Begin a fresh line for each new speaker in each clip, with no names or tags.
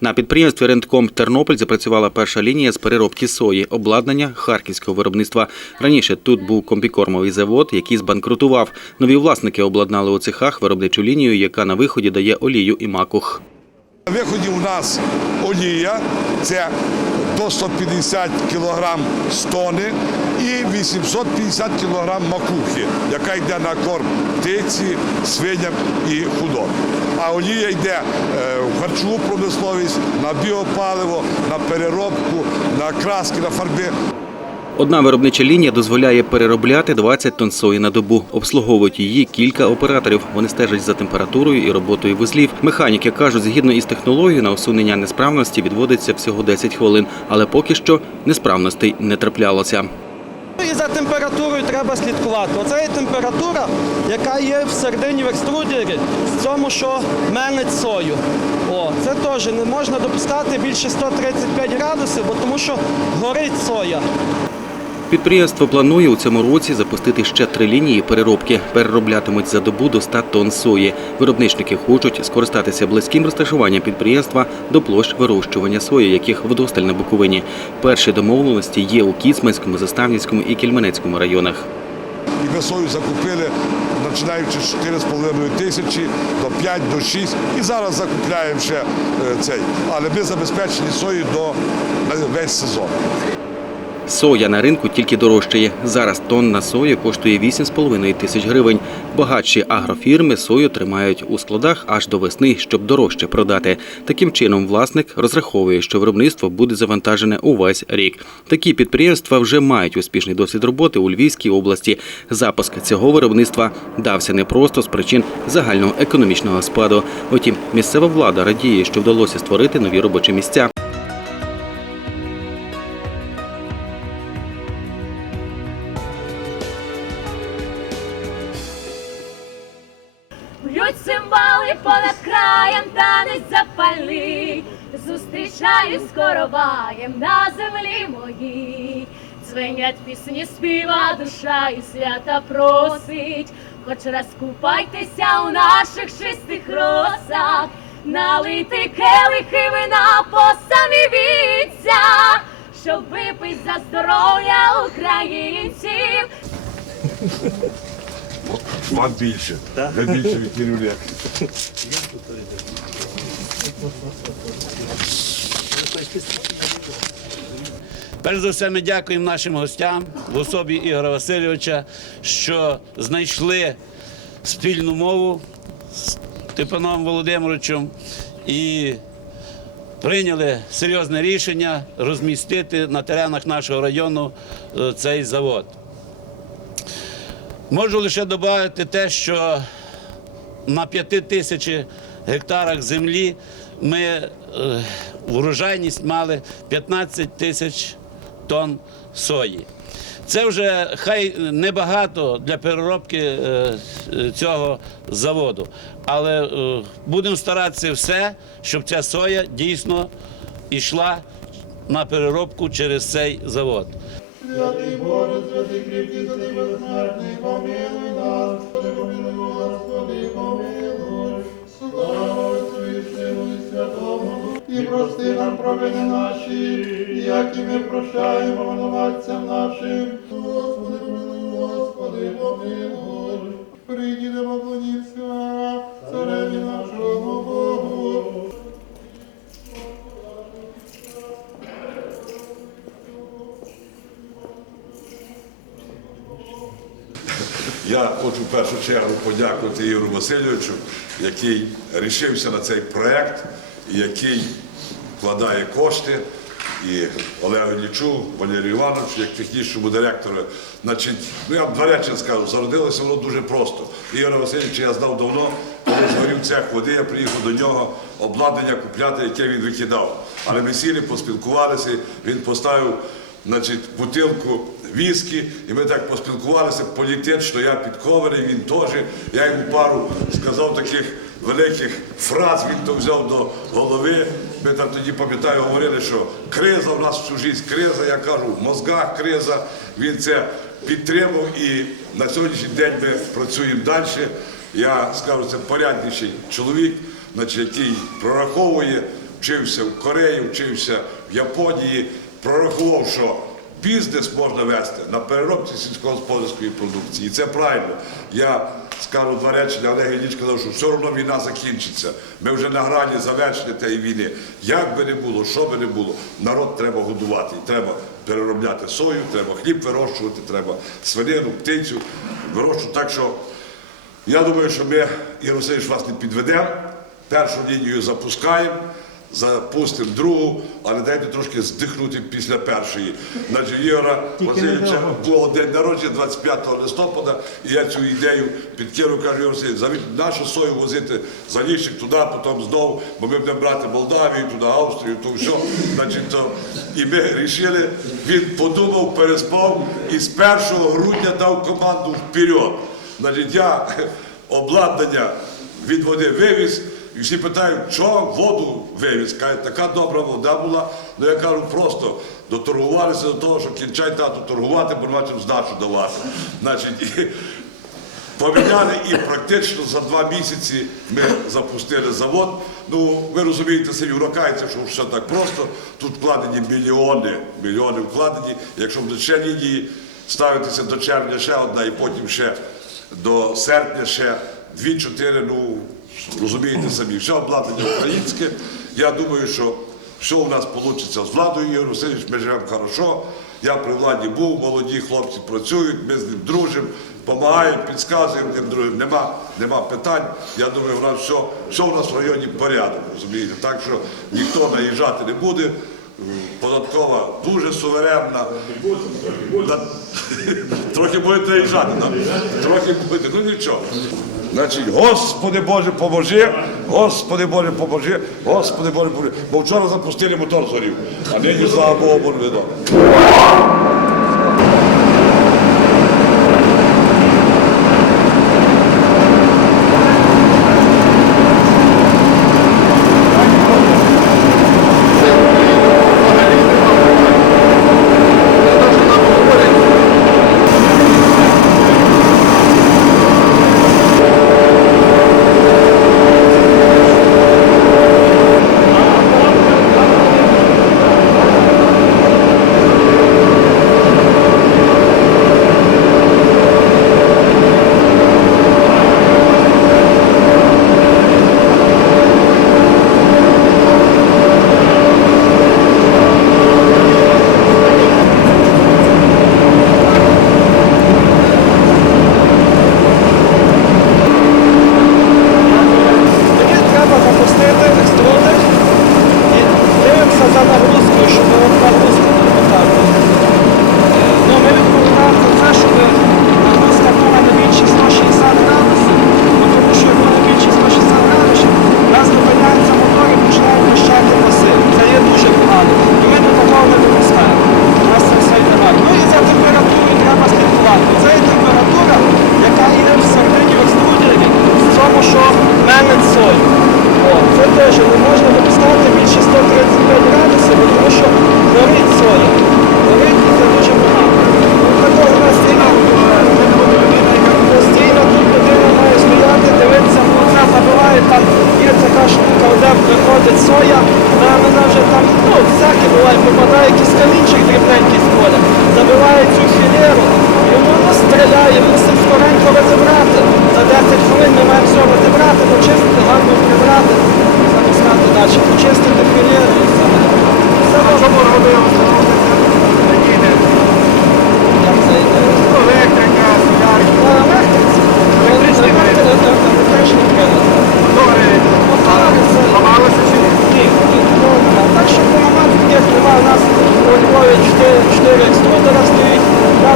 На підприємстві Рентком Тернопіль запрацювала перша лінія з переробки сої, обладнання харківського виробництва. Раніше тут був комбікормовий завод, який збанкрутував. Нові власники обладнали у цехах виробничу лінію, яка на виході дає олію і макух.
На виході у нас олія, це до 150 кг стони і 850 кг макухи, яка йде на корм птиці, свиням і худобі. А олія йде е, в харчову промисловість, на біопаливо, на переробку, на краски, на фарби.
Одна виробнича лінія дозволяє переробляти 20 тонн сої на добу. Обслуговують її кілька операторів. Вони стежать за температурою і роботою вузлів. Механіки кажуть, згідно із технологією на усунення несправності відводиться всього 10 хвилин, але поки що несправностей не траплялося.
І за температурою треба слідкувати. Оце є температура, яка є всередині в екструдері, в цьому, що мельнить сою. О, це теж не можна допускати більше 135 градусів, бо тому що горить соя.
Підприємство планує у цьому році запустити ще три лінії переробки. Перероблятимуть за добу до 100 тонн сої. Виробничники хочуть скористатися близьким розташуванням підприємства до площ вирощування сої, яких вдосталь на Буковині. Перші домовленості є у Кіцманському, Заставницькому і Кельменецькому районах.
Ми сою закупили, починаючи з 4,5 тисячі до 5, до 6. І зараз закупляємо ще е, цей. Але ми забезпечені сою до весь сезон.
Соя на ринку тільки дорожчає. Зараз тонна сої коштує 8,5 тисяч гривень. Багатші агрофірми сою тримають у складах аж до весни, щоб дорожче продати. Таким чином, власник розраховує, що виробництво буде завантажене увесь рік. Такі підприємства вже мають успішний досвід роботи у Львівській області. Запуск цього виробництва дався не просто з причин загального економічного спаду. Утім, місцева влада радіє, що вдалося створити нові робочі місця.
Б'ють цимбали понад краєм, танець запальний, зустрічаю з короваєм на землі моїй. Дзвенять пісні, співа душа і свята просить, хоч раз купайтеся у наших чистих росах, налити
келихи
вина по самі віця, щоб випить за здоров'я українців.
Вам більше. Ви більше від Кирилля. Перш за все, ми дякуємо нашим гостям в особі Ігоря Васильовича, що знайшли спільну мову з Степаном Володимировичем і прийняли серйозне рішення розмістити на теренах нашого району е, цей завод. Можу лише додати те, що на 5 тисячі гектарах землі ми е, врожайність мали 15 тисяч тонн сої. Це вже хай небагато для переробки е, цього заводу, але е, будемо старатися все, щоб ця соя дійсно йшла на переробку через цей завод.
Святий Боже, святий кріпкий, святий безсмертний, помилуй нас, помилуй, Господи, помилуй. Слава Отцю і Сину і Святому, і прости нам провини наші, як і ми прощаємо винуватцям нашим. Господи, помилуй, Господи, помилуй. Прийдемо поклоніться, цареві нашому Богу.
Я хочу в першу чергу подякувати Ігорю Васильовичу, який рішився на цей проект, який вкладає кошти. І Олегу Іллічу, Валерію Івановичу, як технічному директору. Значить, ну я вам два речі скажу, зародилося воно дуже просто. Ігоря Васильовича я знав давно, коли згорів цех води, я приїхав до нього обладнання купляти, яке він викидав. Але ми сіли, поспілкувалися, він поставив значить, бутилку віскі, і ми так поспілкувалися політично, я підкований, він теж. Я йому пару сказав таких великих фраз, він то взяв до голови. Ми там тоді, пам'ятаю, говорили, що криза в нас всю життя, криза, я кажу, в мозгах криза. Він це підтримав і на сьогоднішній день ми працюємо далі. Я скажу, це порядніший чоловік, значить, який прораховує вчився в Кореї, вчився в Японії, прорахував, що бізнес можна вести на переробці сільськогосподарської продукції. І це правильно. Я скажу два речення, Олег Ілліч казав, що все одно війна закінчиться. Ми вже на грані завершення тієї війни. Як би не було, що би не було, народ треба годувати. І треба переробляти сою, треба хліб вирощувати, треба свинину, птицю вирощувати. Так що я думаю, що ми, Ігор вас не підведемо. Першу лінію запускаємо, запустимо другу, але дайте трошки здихнути після першої. Значить, Ігора Васильовича було день народження 25 листопада, і я цю ідею підкинув, кажу, Ігор Васильович, завіть нашу сою возити за ліщик туди, потім знову, бо ми будемо брати Молдавію, туди Австрію, то все. Значить, то, і ми вирішили, він подумав, переспав і з 1 грудня дав команду вперед. Значить, я обладнання від води вивіз, і всі питають, що воду вивіз. Кажуть, така добра вода була. Ну я кажу, просто доторгувалися до того, що кінчай тату торгувати, бо бачимо здачу давати. Значить, і поміняли і практично за два місяці ми запустили завод. Ну, ви розумієте, самі вракається, що все так просто. Тут вкладені мільйони, мільйони вкладені. Якщо в ще лінії ставитися до червня ще одна і потім ще до серпня ще дві-чотири, ну розумієте самі, все обладнання українське. Я думаю, що все у нас вийде з владою, Ігор Васильович, ми живемо хорошо. Я при владі був, молоді хлопці працюють, ми з ним дружимо, допомагаємо, підказуємо тим другим. Нема, нема питань. Я думаю, у нас все, все у нас в районі порядок, розумієте. Так що ніхто наїжджати не буде. Податкова дуже суверенна. Трохи будете наїжджати, трохи будете, ну нічого. Значить, Господи Боже, поможи, Господи Боже, поможи, Господи Боже, поможи. Бо вчора запустили мотор зорів, а нині, слава Богу, буде видно.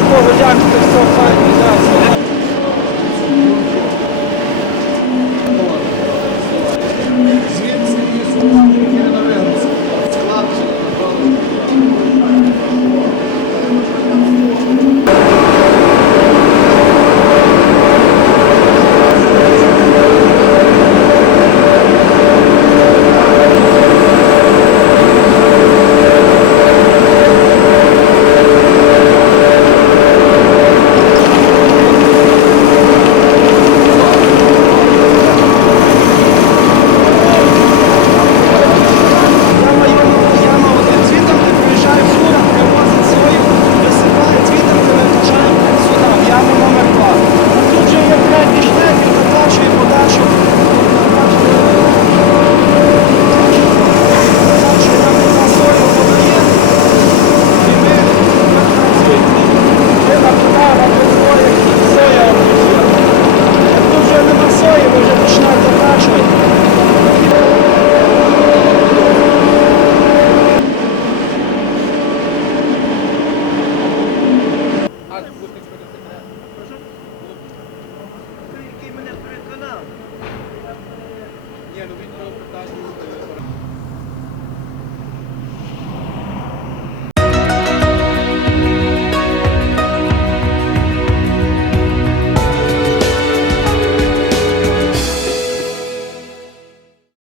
Стоїть. Дай дякую, що все файно. Дякую. Luís Pedro está